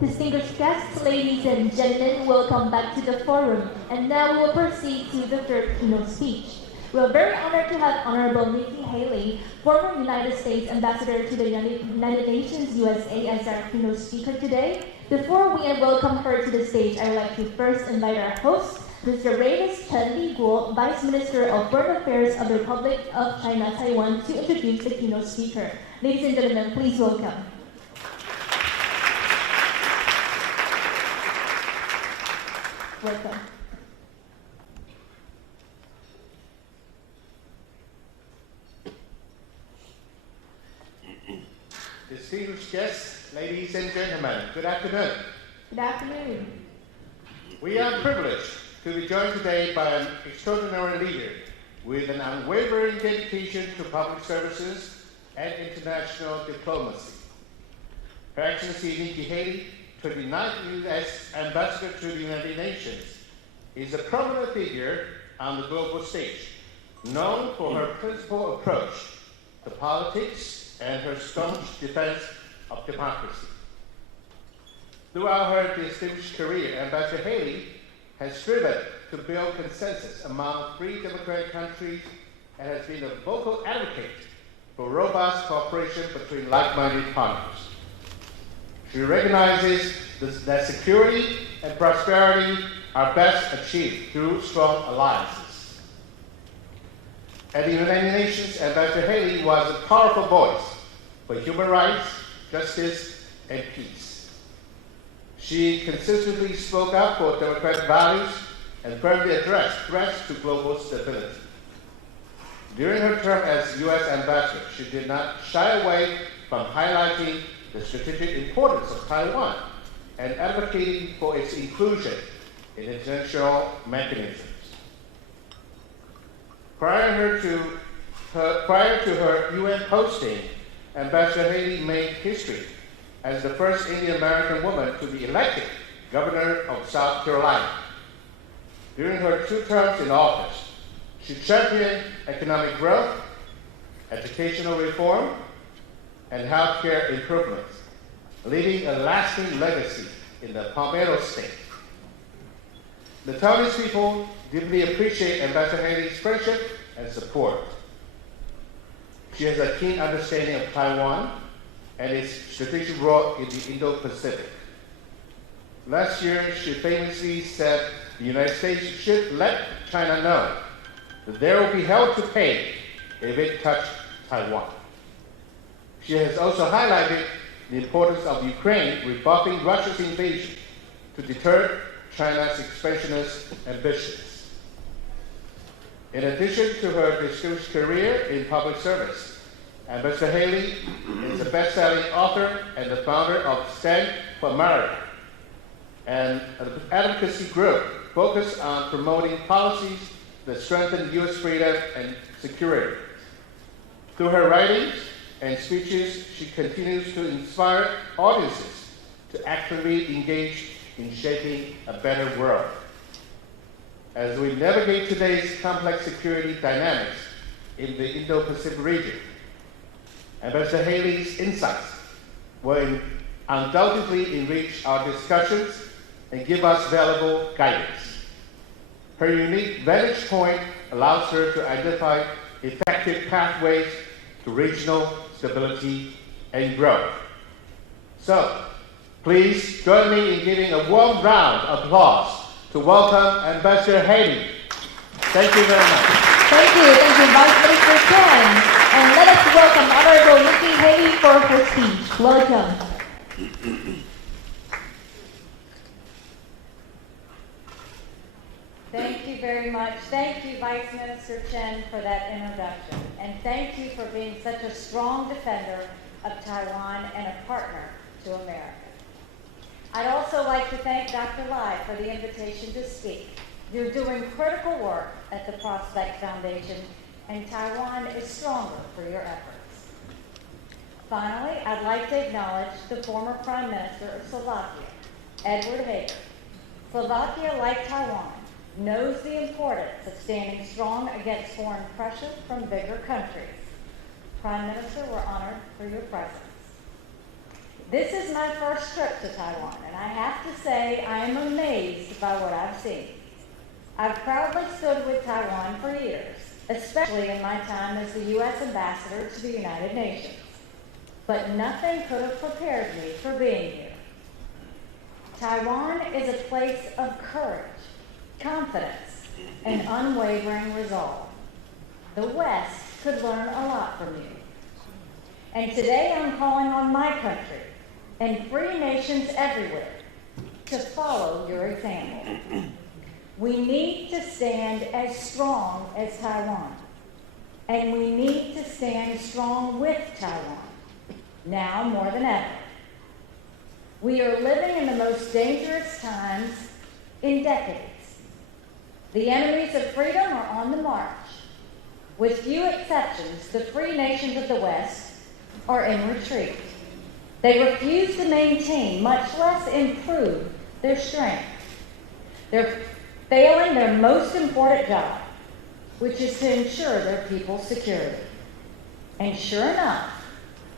Distinguished guests, ladies and gentlemen, welcome back to the forum. And now we will proceed to the third keynote speech. We are very honored to have Honorable Nikki Haley, former United States Ambassador to the United Nations USA, as our keynote speaker today. Before we welcome her to the stage, I would like to first invite our host, Mr. Reyes Chen Guo, Vice Minister of Foreign Affairs of the Republic of China, Taiwan, to introduce the keynote speaker. Ladies and gentlemen, please welcome. Welcome. Distinguished guests, ladies and gentlemen, good afternoon. Good afternoon. We are privileged to be joined today by an extraordinary leader with an unwavering dedication to public services and international diplomacy. Her Excellency Nikki Haley, 29th U.S. Ambassador to the United Nations, is a prominent figure on the global stage, known for her principled approach to politics and her staunch defense of democracy. Throughout her distinguished career, Ambassador Haley has striven to build consensus among free democratic countries and has been a vocal advocate for robust cooperation between like-minded partners. She recognizes that security and prosperity are best achieved through strong alliances. At the United Nations, Ambassador Haley was a powerful voice for human rights, justice, and peace. She consistently spoke up for democratic values and firmly addressed threats to global stability. During her term as U.S. Ambassador, she did not shy away from highlighting the strategic importance of Taiwan and advocating for its inclusion in international mechanisms. Prior to her UN posting, Ambassador Haley made history as the first Indian American woman to be elected governor of South Carolina. During her 2 terms in office, she championed economic growth, educational reform, and healthcare improvements, leaving a lasting legacy in the Palmetto State. The Taiwanese people deeply appreciate Ambassador Haley's friendship and support. She has a keen understanding of Taiwan and its strategic role in the Indo-Pacific. Last year, she famously said the United States should let China know that they will be held to pay if it touched Taiwan. She has also highlighted the importance of Ukraine rebuffing Russia's invasion to deter China's expansionist ambitions. In addition to her distinguished career in public service, Ambassador Haley is a best-selling author and the founder of Stand for America, an advocacy group focused on promoting policies that strengthen U.S. freedom and security. Through her writings and speeches, she continues to inspire audiences to actively engage in shaping a better world. As we navigate today's complex security dynamics in the Indo-Pacific region, Ambassador Haley's insights will undoubtedly enrich our discussions and give us valuable guidance. Her unique vantage point allows her to identify effective pathways to regional stability and growth. So, please join me in giving a warm round of applause to welcome Ambassador Haley. Thank you very much. Thank you, Vice Minister Chen. And let us welcome Honorable Nikki Haley for her speech. Welcome. Thank you very much. Thank you, Vice Minister Chen, for that introduction. And thank you for being such a strong defender of Taiwan and a partner to America. I'd also like to thank Dr. Lai for the invitation to speak. You're doing critical work at the Prospect Foundation, and Taiwan is stronger for your efforts. Finally, I'd like to acknowledge the former Prime Minister of Slovakia, Edward Hager. Slovakia, like Taiwan, knows the importance of standing strong against foreign pressure from bigger countries. Prime Minister, we're honored for your presence. This is my first trip to Taiwan, and I have to say I am amazed by what I've seen. I've proudly stood with Taiwan for years, especially in my time as the U.S. Ambassador to the United Nations. But nothing could have prepared me for being here. Taiwan is a place of courage, confidence, and unwavering resolve. The West could learn a lot from you. And today I'm calling on my country and free nations everywhere to follow your example. We need to stand as strong as Taiwan, and we need to stand strong with Taiwan, now more than ever. We are living in the most dangerous times in decades. The enemies of freedom are on the march. With few exceptions, the free nations of the West are in retreat. They refuse to maintain, much less improve, their strength. They're failing their most important job, which is to ensure their people's security. And sure enough,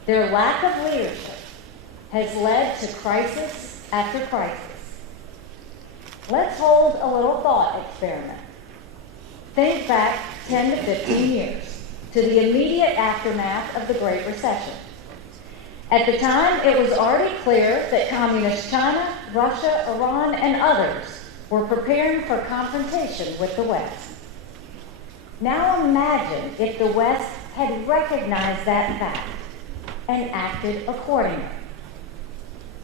their lack of leadership has led to crisis after crisis. Let's hold a little thought experiment. Think back 10 to 15 years to the immediate aftermath of the Great Recession. At the time, it was already clear that Communist China, Russia, Iran, and others were preparing for confrontation with the West. Now imagine if the West had recognized that fact and acted accordingly.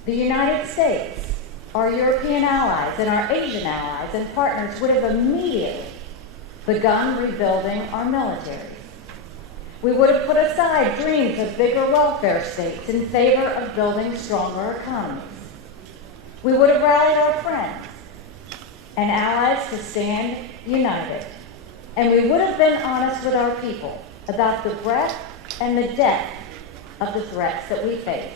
The United States, our European allies, and our Asian allies and partners would have immediately begun rebuilding our militaries. We would have put aside dreams of bigger welfare states in favor of building stronger economies. We would have rallied our friends and allies to stand united. And we would have been honest with our people about the breadth and the depth of the threats that we face.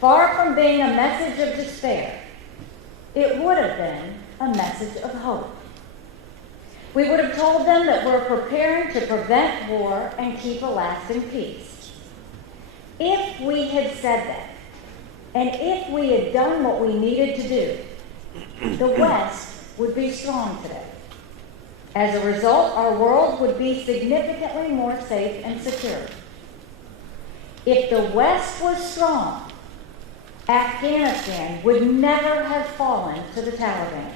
Far from being a message of despair, it would have been a message of hope. We would have told them that we're preparing to prevent war and keep a lasting peace. If we had said that, and if we had done what we needed to do, the West would be strong today. As a result, our world would be significantly more safe and secure. If the West was strong, Afghanistan would never have fallen to the Taliban.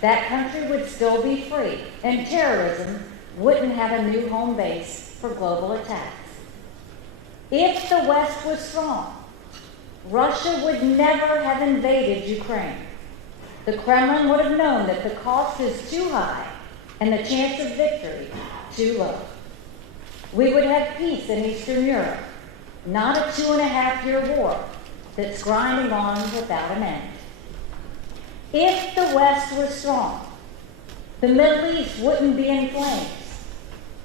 That country would still be free, and terrorism wouldn't have a new home base for global attacks. If the West was strong, Russia would never have invaded Ukraine. The Kremlin would have known that the cost is too high and the chance of victory too low. We would have peace in Eastern Europe, not a 2.5-year war that's grinding on without an end. If the West was strong, the Middle East wouldn't be in flames.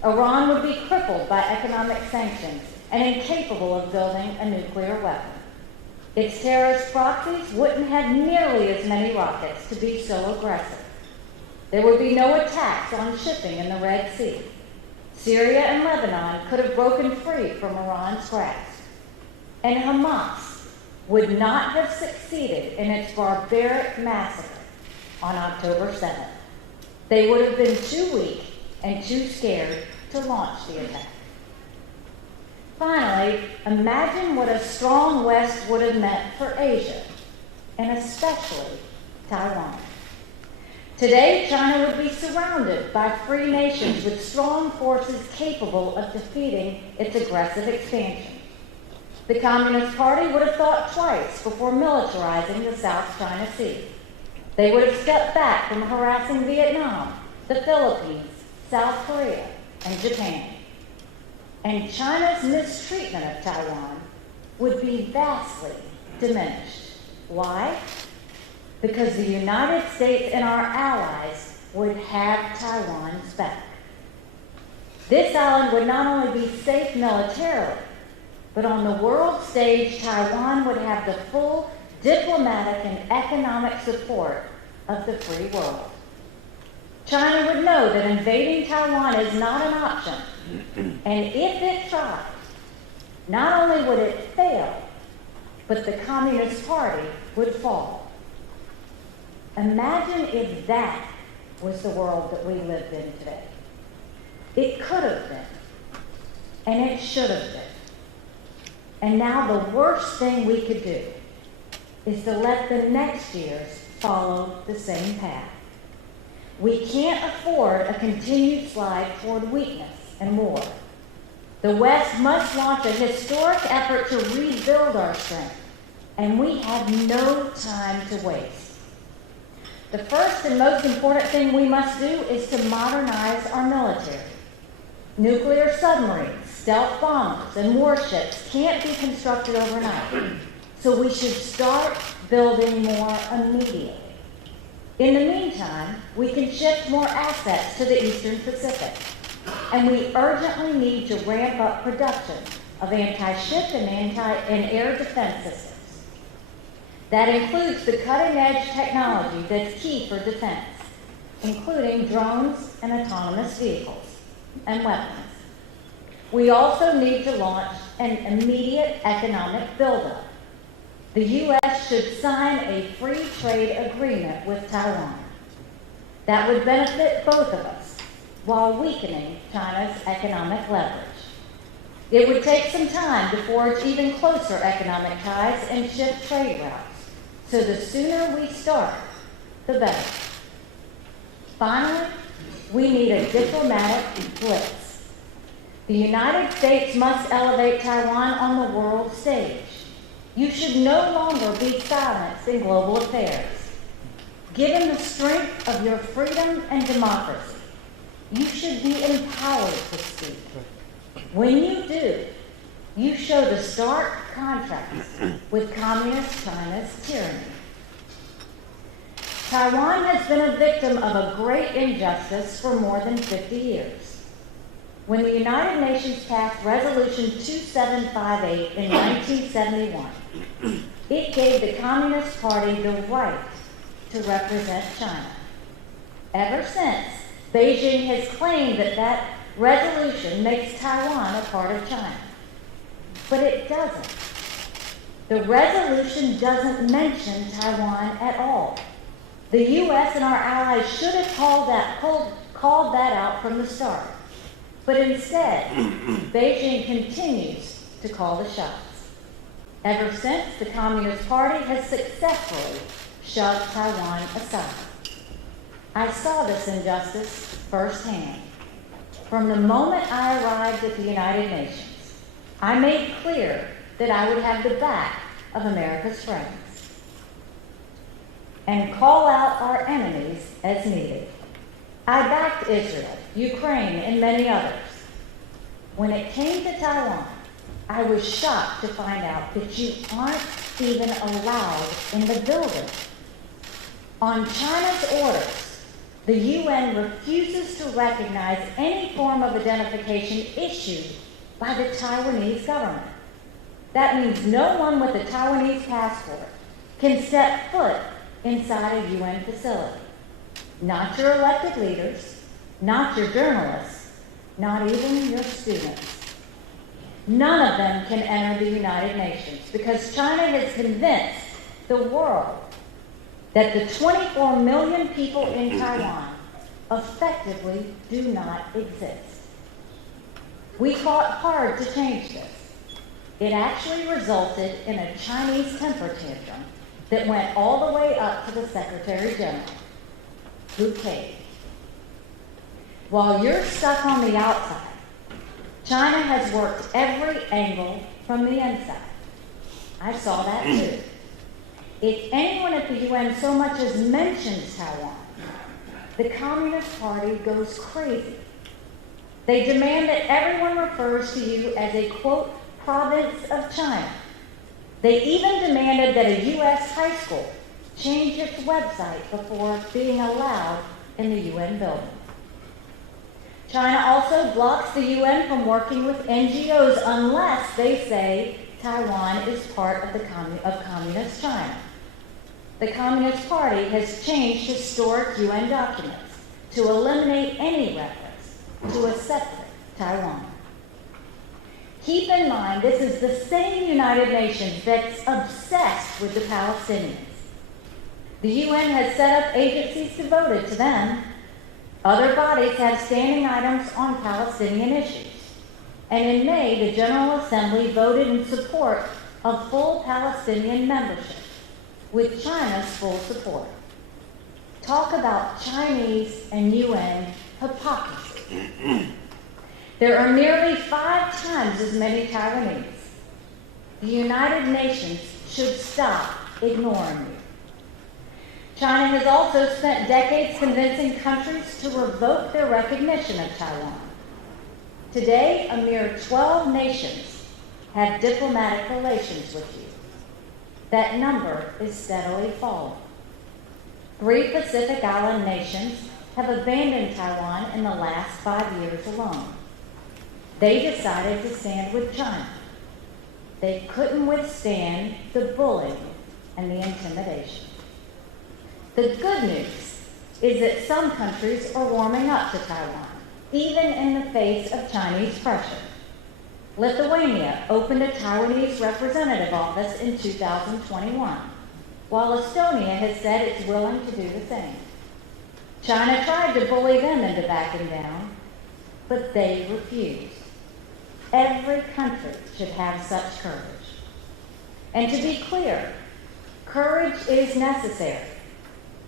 Iran would be crippled by economic sanctions and incapable of building a nuclear weapon. Its terrorist proxies wouldn't have nearly as many rockets to be so aggressive. There would be no attacks on shipping in the Red Sea. Syria and Lebanon could have broken free from Iran's grasp. And Hamas would not have succeeded in its barbaric massacre on October 7th. They would have been too weak and too scared to launch the attack. Finally, imagine what a strong West would have meant for Asia, and especially Taiwan. Today, China would be surrounded by free nations with strong forces capable of defeating its aggressive expansion. The Communist Party would have thought twice before militarizing the South China Sea. They would have stepped back from harassing Vietnam, the Philippines, South Korea, and Japan. And China's mistreatment of Taiwan would be vastly diminished. Why? Because the United States and our allies would have Taiwan's back. This island would not only be safe militarily, but on the world stage, Taiwan would have the full diplomatic and economic support of the free world. China would know that invading Taiwan is not an option, and if it tried, not only would it fail, but the Communist Party would fall. Imagine if that was the world that we lived in today. It could have been, and it should have been. And now the worst thing we could do is to let the next years follow the same path. We can't afford a continued slide toward weakness and war. The West must launch a historic effort to rebuild our strength, and we have no time to waste. The first and most important thing we must do is to modernize our military. Nuclear submarines, stealth bombers, and warships can't be constructed overnight, so we should start building more immediately. In the meantime, we can shift more assets to the Eastern Pacific, and we urgently need to ramp up production of anti-ship and air defense systems. That includes the cutting-edge technology that's key for defense, including drones and autonomous vehicles and weapons. We also need to launch an immediate economic buildup. The U.S. should sign a free trade agreement with Taiwan. That would benefit both of us while weakening China's economic leverage. It would take some time to forge even closer economic ties and shift trade routes. So the sooner we start, the better. Finally, we need a diplomatic blitz. The United States must elevate Taiwan on the world stage. You should no longer be silenced in global affairs. Given the strength of your freedom and democracy, you should be empowered to speak. When you do, you show the stark contrast with Communist China's tyranny. Taiwan has been a victim of a great injustice for more than 50 years. When the United Nations passed Resolution 2758 in 1971, it gave the Communist Party the right to represent China. Ever since, Beijing has claimed that that resolution makes Taiwan a part of China. But it doesn't. The resolution doesn't mention Taiwan at all. The U.S. and our allies should have called that out from the start. But instead, Beijing continues to call the shots. Ever since, the Communist Party has successfully shoved Taiwan aside. I saw this injustice firsthand. From the moment I arrived at the United Nations, I made clear that I would have the back of America's friends and call out our enemies as needed. I backed Israel, Ukraine, and many others. When it came to Taiwan, I was shocked to find out that you aren't even allowed in the building. On China's orders, the UN refuses to recognize any form of identification issued by the Taiwanese government. That means no one with a Taiwanese passport can step foot inside a UN facility. Not your elected leaders, not your journalists, not even your students. None of them can enter the United Nations because China has convinced the world that the 24 million people in Taiwan effectively do not exist. We fought hard to change this. It actually resulted in a Chinese temper tantrum that went all the way up to the Secretary General, who caved. While you're stuck on the outside, China has worked every angle from the inside. I saw that too. If anyone at the UN so much as mentions Taiwan, the Communist Party goes crazy. They demand that everyone refers to you as a, quote, province of China. They even demanded that a U.S. high school change its website before being allowed in the UN building. China also blocks the UN from working with NGOs unless they say Taiwan is part of Communist China. The Communist Party has changed historic UN documents to eliminate any reference to a separate Taiwan. Keep in mind, this is the same United Nations that's obsessed with the Palestinians. The UN has set up agencies devoted to them. Other bodies have standing items on Palestinian issues. And in May, the General Assembly voted in support of full Palestinian membership, with China's full support. Talk about Chinese and UN hypocrisy. There are nearly 5 times as many Taiwanese. The United Nations should stop ignoring you. China has also spent decades convincing countries to revoke their recognition of Taiwan. Today, a mere 12 nations have diplomatic relations with you. That number is steadily falling. 3 Pacific Island nations have abandoned Taiwan in the last 5 years alone. They decided to stand with China. They couldn't withstand the bullying and the intimidation. The good news is that some countries are warming up to Taiwan, even in the face of Chinese pressure. Lithuania opened a Taiwanese representative office in 2021, while Estonia has said it's willing to do the same. China tried to bully them into backing down, but they refused. Every country should have such courage. And to be clear, courage is necessary.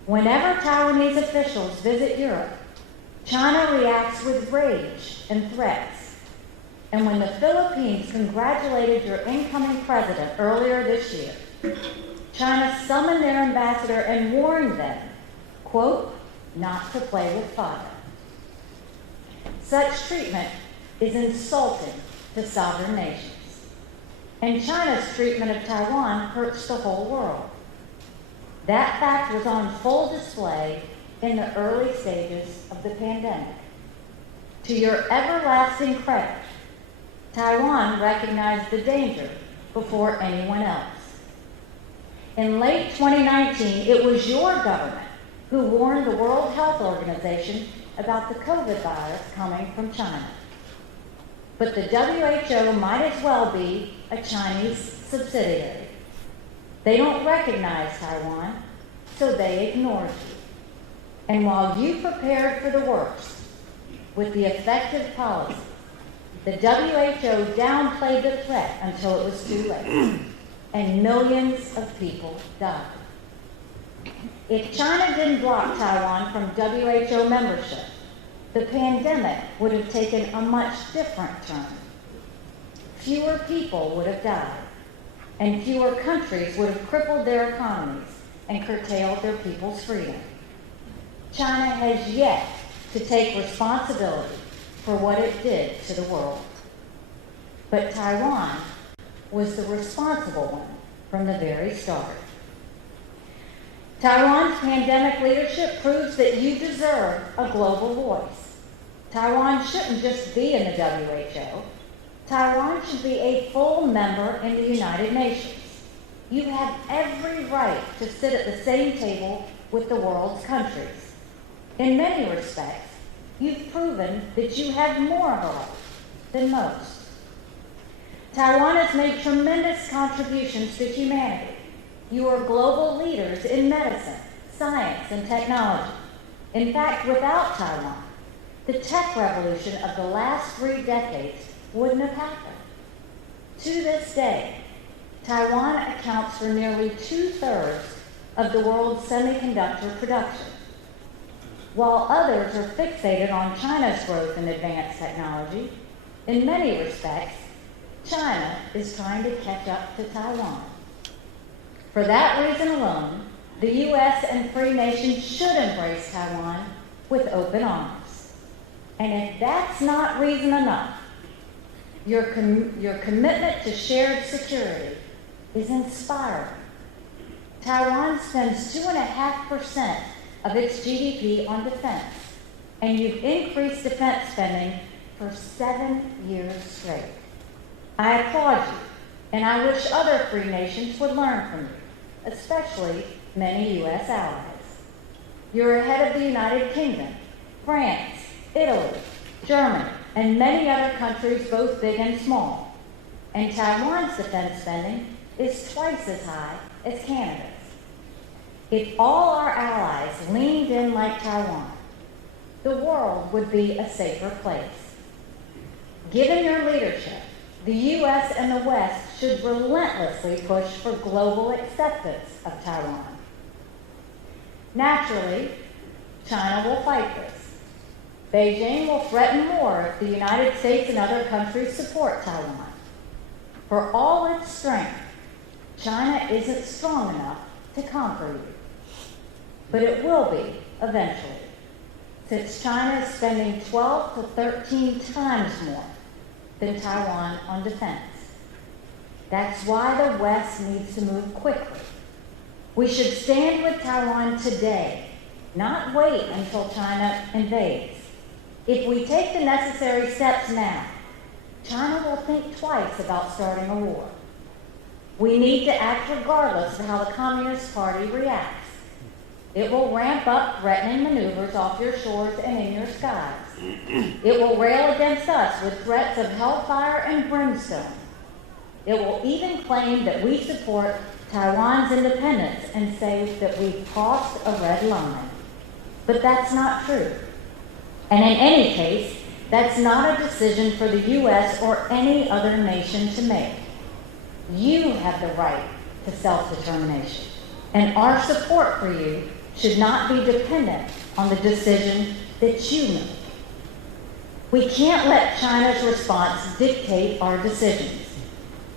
Whenever Taiwanese officials visit Europe, China reacts with rage and threats. And when the Philippines congratulated your incoming president earlier this year, China summoned their ambassador and warned them, quote, not to play with fire. Such treatment is insulting to sovereign nations. And China's treatment of Taiwan hurts the whole world. That fact was on full display in the early stages of the pandemic. To your everlasting credit, Taiwan recognized the danger before anyone else. In late 2019, it was your government who warned the World Health Organization about the COVID virus coming from China. But the WHO might as well be a Chinese subsidiary. They don't recognize Taiwan, so they ignored you. And while you prepared for the worst with the effective policy, the WHO downplayed the threat until it was too late, and millions of people died. If China didn't block Taiwan from WHO membership, the pandemic would have taken a much different turn. Fewer people would have died, and fewer countries would have crippled their economies and curtailed their people's freedom. China has yet to take responsibility for what it did to the world. But Taiwan was the responsible one from the very start. Taiwan's pandemic leadership proves that you deserve a global voice. Taiwan shouldn't just be in the WHO. Taiwan should be a full member in the United Nations. You have every right to sit at the same table with the world's countries. In many respects, you've proven that you have more of a right than most. Taiwan has made tremendous contributions to humanity. You are global leaders in medicine, science, and technology. In fact, without Taiwan, the tech revolution of the last 3 decades wouldn't have happened. To this day, Taiwan accounts for nearly 2/3 of the world's semiconductor production. While others are fixated on China's growth in advanced technology, in many respects, China is trying to catch up to Taiwan. For that reason alone, the U.S. and free nations should embrace Taiwan with open arms. And if that's not reason enough, your commitment to shared security is inspiring. Taiwan spends 2.5% of its GDP on defense, and you've increased defense spending for 7 years straight. I applaud you, and I wish other free nations would learn from you, especially many U.S. allies. You're ahead of the United Kingdom, France, Italy, Germany, and many other countries, both big and small. and Taiwan's defense spending is twice as high as Canada's. If all our allies leaned in like Taiwan, the world would be a safer place. Given your leadership, the U.S. and the West should relentlessly push for global acceptance of Taiwan. Naturally, China will fight this. Beijing will threaten more if the United States and other countries support Taiwan. For all its strength, China isn't strong enough to conquer you. But it will be eventually, since China is spending 12 to 13 times more than Taiwan on defense. That's why the West needs to move quickly. We should stand with Taiwan today, not wait until China invades. If we take the necessary steps now, China will think twice about starting a war. We need to act regardless of how the Communist Party reacts. It will ramp up threatening maneuvers off your shores and in your skies. It will rail against us with threats of hellfire and brimstone. It will even claim that we support Taiwan's independence and say that we've crossed a red line. But that's not true. And in any case, that's not a decision for the U.S. or any other nation to make. You have the right to self-determination, and our support for you should not be dependent on the decision that you make. We can't let China's response dictate our decisions.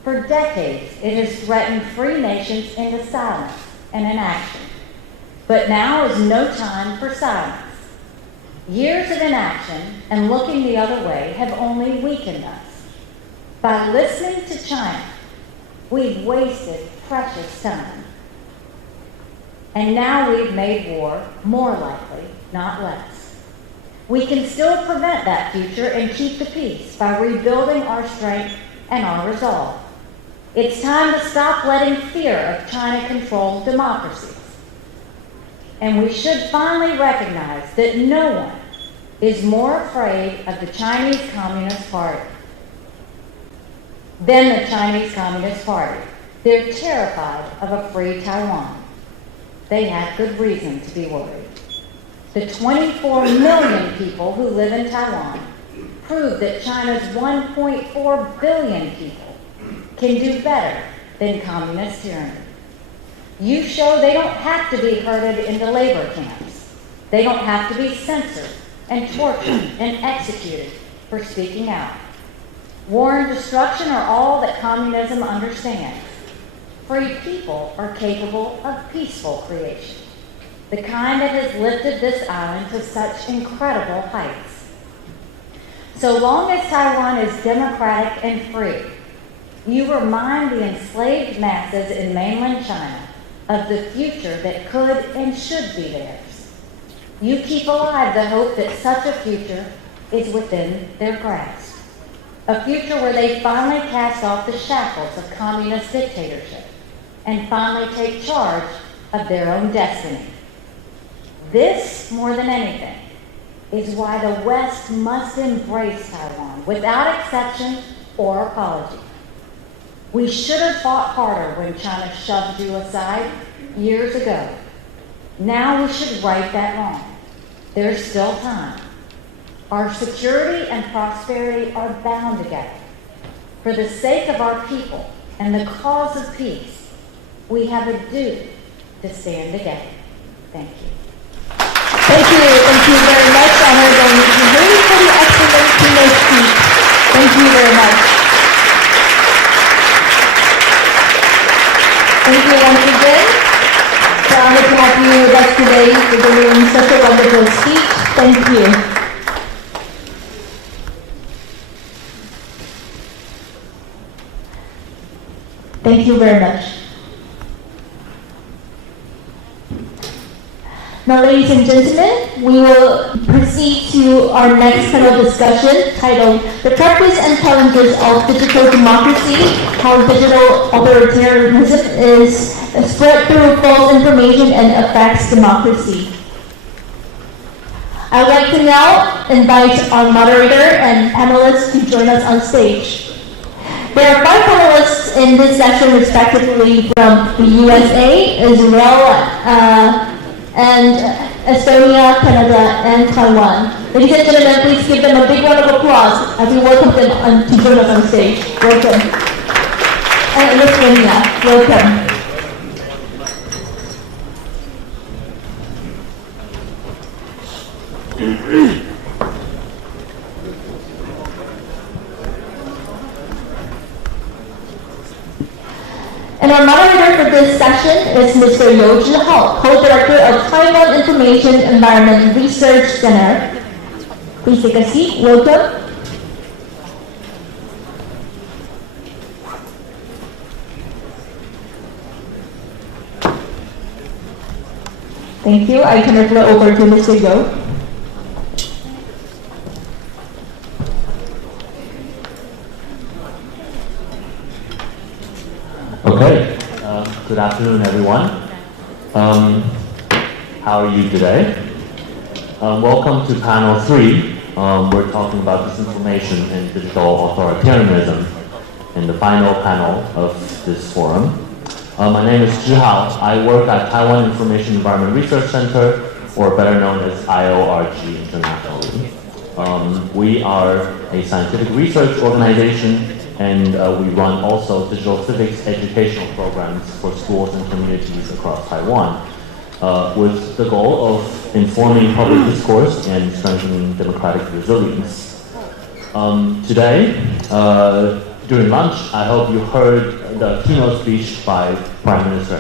For decades, it has threatened free nations into silence and inaction. But now is no time for silence. Years of inaction and looking the other way have only weakened us. By listening to China, we've wasted precious time. And now we've made war more likely, not less. We can still prevent that future and keep the peace by rebuilding our strength and our resolve. It's time to stop letting fear of China control democracies. And we should finally recognize that no one is more afraid of the Chinese Communist Party than the Chinese Communist Party. They're terrified of a free Taiwan. They have good reason to be worried. The 24 million people who live in Taiwan prove that China's 1.4 billion people can do better than communist tyranny. You show they don't have to be herded into labor camps. They don't have to be censored and tortured and executed for speaking out. War and destruction are all that communism understands. Free people are capable of peaceful creation, the kind that has lifted this island to such incredible heights. So long as Taiwan is democratic and free, you remind the enslaved masses in mainland China of the future that could and should be theirs. You keep alive the hope that such a future is within their grasp. A future where they finally cast off the shackles of communist dictatorship and finally take charge of their own destiny. This, more than anything, is why the West must embrace Taiwan without exception or apology. We should have fought harder when China shoved you aside years ago. Now we should right that wrong. There's still time. Our security and prosperity are bound together. For the sake of our people and the cause of peace, we have a duty to stand together. Thank you. Thank you very much, Honorable Nikki Haley, for the excellent keynote speech. Thank you very much. Thank you once again for honored to have you with us today for delivering such a wonderful speech. Thank you. Thank you very much. Now, ladies and gentlemen, we will proceed to our next panel discussion titled The Purpose and Challenges of Digital Democracy, How Digital Authoritarianism is Spread Through False Information and Affects Democracy. I would like to now invite our moderator and panelists to join us on stage. There are 5 panelists in this session, respectively from the USA, Israel, and Estonia, Canada, and Taiwan. Ladies and gentlemen, please give them a big round of applause as we welcome them to join us on stage. Welcome. And Lithuania, welcome. And our moderator for this session is Mr. Yo Zhihao, co-director of Taiwan Information Environment Research Center. Please take a seat. Welcome. Thank you. I turn the floor over to Mr. Yo. Okay, good afternoon, everyone. How are you today? Welcome to panel 3. We're talking about disinformation and digital authoritarianism in the final panel of this forum. My name is Zhihao. I work at Taiwan Information Environment Research Center, or better known as IORG internationally. We are a scientific research organization, and we run also digital civics educational programs for schools and communities across Taiwan, with the goal of informing public discourse and strengthening democratic resilience. Today, during lunch, I hope you heard the keynote speech by Prime Minister